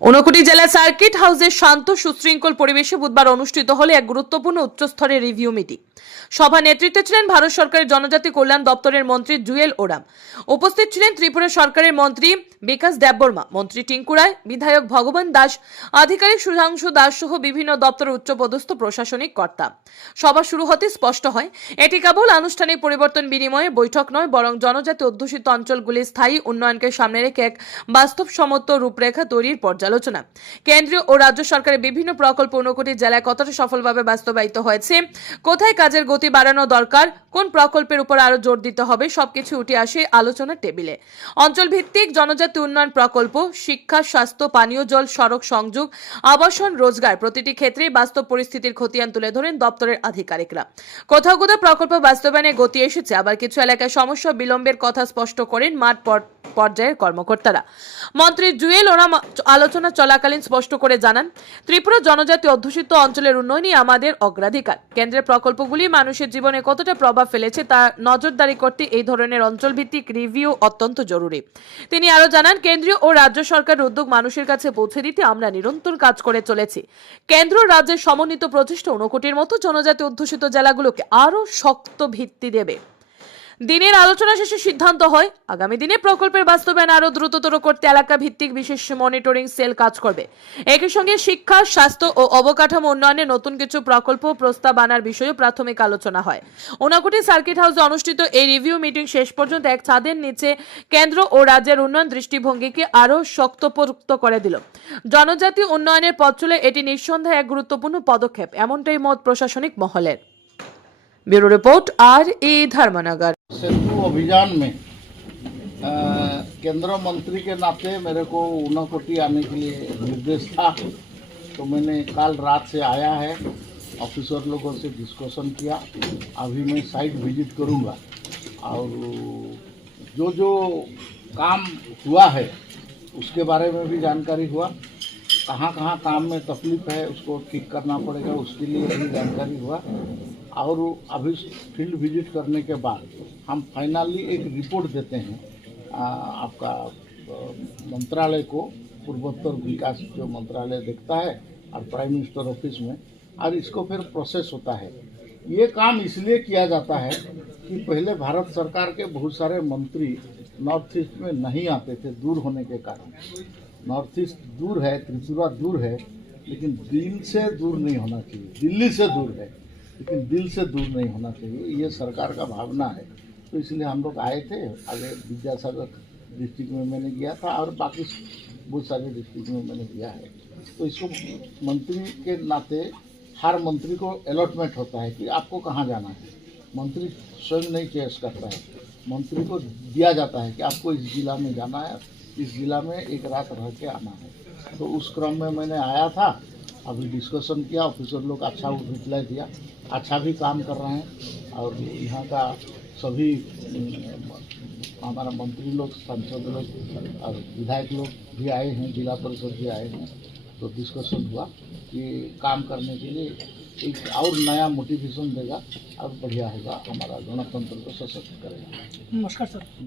ঊনকোটি জেলা সার্কিট হাউসের শান্ত, সুশৃঙ্খল পরিবেশে বুধবার অনুষ্ঠিত হলে এক গুরুত্বপূর্ণ উচ্চস্তরের রিভিউ মিটিং। সভা নেতৃত্বে ছিলেন ভারত সরকারের জনজাতি কল্যাণ দপ্তরের মন্ত্রী জুয়েল ওরাম। উপস্থিত ছিলেন ত্রিপুরা সরকারের মন্ত্রী বিকাশ দেববর্মা, মন্ত্রী টিঙ্কুরায় বিধায়ক ভগবান দাস, আধিকারিক সুধাংশু দাস সহ বিভিন্ন দপ্তরের উচ্চপদস্থ প্রশাসনিক কর্তা। সভা শুরু হতে স্পষ্ট হয়, এটি কেবল আনুষ্ঠানিক পরিবর্তন বিনিময়ে বৈঠক নয়, বরং জনজাতি অধ্যুষিত অঞ্চলগুলির স্থায়ী উন্নয়নকে সামনে রেখে এক বাস্তবসম্মত রূপরেখা তৈরির পর্যালোচনা কেন্দ্রীয় ও রাজ্য সরকারের বিভিন্ন প্রকল্প ঊনকোটি জেলায় কতটা সফলভাবে বাস্তবায়িত হয়েছে? কোথায় কাজের গতি বাড়ানো দরকার? কোন প্রকল্পের উপর আরও জোর দিতে হবে? সবকিছু উঠে আসে আলোচনার টেবিলে। অঞ্চল ভিত্তিক জনজাতি উন্নয়ন প্রকল্প, শিক্ষা, স্বাস্থ্য, পানীয় জল, সড়ক সংযোগ, আবাসন, রোজগার প্রতিটি ক্ষেত্রে বাস্তব পরিস্থিতির খতিয়ান তুলে ধরেন দপ্তরের আধিকারিকরা। কোথাও কোথাও প্রকল্প বাস্তবায়নে গতি এসেছে, আবার কিছু এলাকায় সমস্যা, বিলম্বের কথা স্পষ্ট করেন মাঠ পর্যায়ের কর্মকর্তারা। মন্ত্রী জুয়েল ওরাম আলোচনা চলাকালীন স্পষ্ট করে জানান, ত্রিপুরা জনজাতি অধ্যুষিত অঞ্চলের উন্নয়নই আমাদের অগ্রাধিকার। কেন্দ্রের প্রকল্পগুলি মানুষের জীবনে কতটা প্রভাব ফেলেছে তা নজরদারি করতে এই ধরনের অঞ্চলভিত্তিক রিভিউ অত্যন্ত জরুরি। তিনি আরও জানান, কেন্দ্রীয় ও রাজ্য সরকারের উদ্যোগ মানুষের কাছে পৌঁছে দিতে আমরা নিরন্তর কাজ করে চলেছি। কেন্দ্র রাজ্যের সমন্বিত প্রচেষ্টা ঊনকোটির মতো জনজাতি অধ্যুষিত জেলাগুলোকে আরও শক্ত ভিত্তি দেবে। দিনের আলোচনা শেষে সিদ্ধান্ত হয়, আগামী দিনে প্রকল্পের বাস্তবায়ন আরও দ্রুততর করতে এলাকা ভিত্তিক বিশেষ মনিটরিং সেল কাজ করবে। একই সঙ্গে শিক্ষা, স্বাস্থ্য ও অবকাঠামো উন্নয়নে নতুন কিছু প্রকল্প প্রস্তাব আনার বিষয়েও প্রাথমিক আলোচনা হয়। ঊনকোটি সার্কিট হাউসে অনুষ্ঠিত এই রিভিউ মিটিং শেষ পর্যন্ত এক ছাদের নিচে কেন্দ্র ও রাজ্যের উন্নয়ন দৃষ্টিভঙ্গিকে আরও শক্তপোক্ত করে দিল। জনজাতি উন্নয়নের পথ চলে এটি নিঃসন্দেহে এক গুরুত্বপূর্ণ পদক্ষেপ, এমনটাই মত প্রশাসনিক মহলের। ব্যুরো রিপোর্ট আর এ ধর্মনগর। सेतु अभियान में केंद्र मंत्री के नाते मेरे को ऊनाकोटी आने के लिए निर्देश था। तो मैंने कल रात से आया है, ऑफिसर लोगों से डिस्कशन किया। अभी मैं साइट विज़िट करूँगा। और जो जो काम हुआ है, उसके बारे में भी जानकारी हुआ। कहाँ कहाँ काम में तकलीफ़ है उसको ठीक करना पड़ेगा उसके लिए भी जानकारी हुआ। और अभी फ़ील्ड विज़िट करने के बाद हम फाइनली एक रिपोर्ट देते हैं आ, आपका मंत्रालय को पूर्वोत्तर विकास जो मंत्रालय देखता है और प्राइम मिनिस्टर ऑफ़िस में और इसको फिर प्रोसेस होता है। ये काम इसलिए किया जाता है कि पहले भारत सरकार के बहुत सारे मंत्री नॉर्थ ईस्ट में नहीं आते थे दूर होने के कारण। नॉर्थ ईस्ट दूर है, त्रिपुरा दूर है, लेकिन दिल से दूर नहीं होना चाहिए। दिल्ली से दूर है, लेकिन दिल से दूर नहीं होना चाहिए। ये सरकार का भावना है। तो इसलिए हम लोग आए थे, आगे विद्यासागर डिस्ट्रिक्ट में मैंने किया था और बाकी बहुत सारे डिस्ट्रिक्ट में मैंने किया है। तो इसको मंत्री के नाते हर मंत्री को अलॉटमेंट होता है कि आपको कहाँ जाना है। मंत्री स्वयं नहीं चॉइस करता है। मंत्री को दिया जाता है कि आपको इस जिला में जाना है इस जिला में एक रात रह के आना है। तो उस क्रम में मैंने आया था, अभी डिस्कशन किया ऑफिसर लोग अच्छा रिप्लाई दिया। अच्छा भी काम कर रहे हैं और यहाँ का सभी हमारा मंत्री लोग, सांसद लोग और विधायक लोग भी आए हैं, जिला परिषद भी आए हैं। तो डिस्कशन हुआ कि काम करने के लिए एक और नया मोटिवेशन देगा और बढ़िया होगा, हमारा गणतंत्र को सशक्त करेगा। नमस्कार, सर।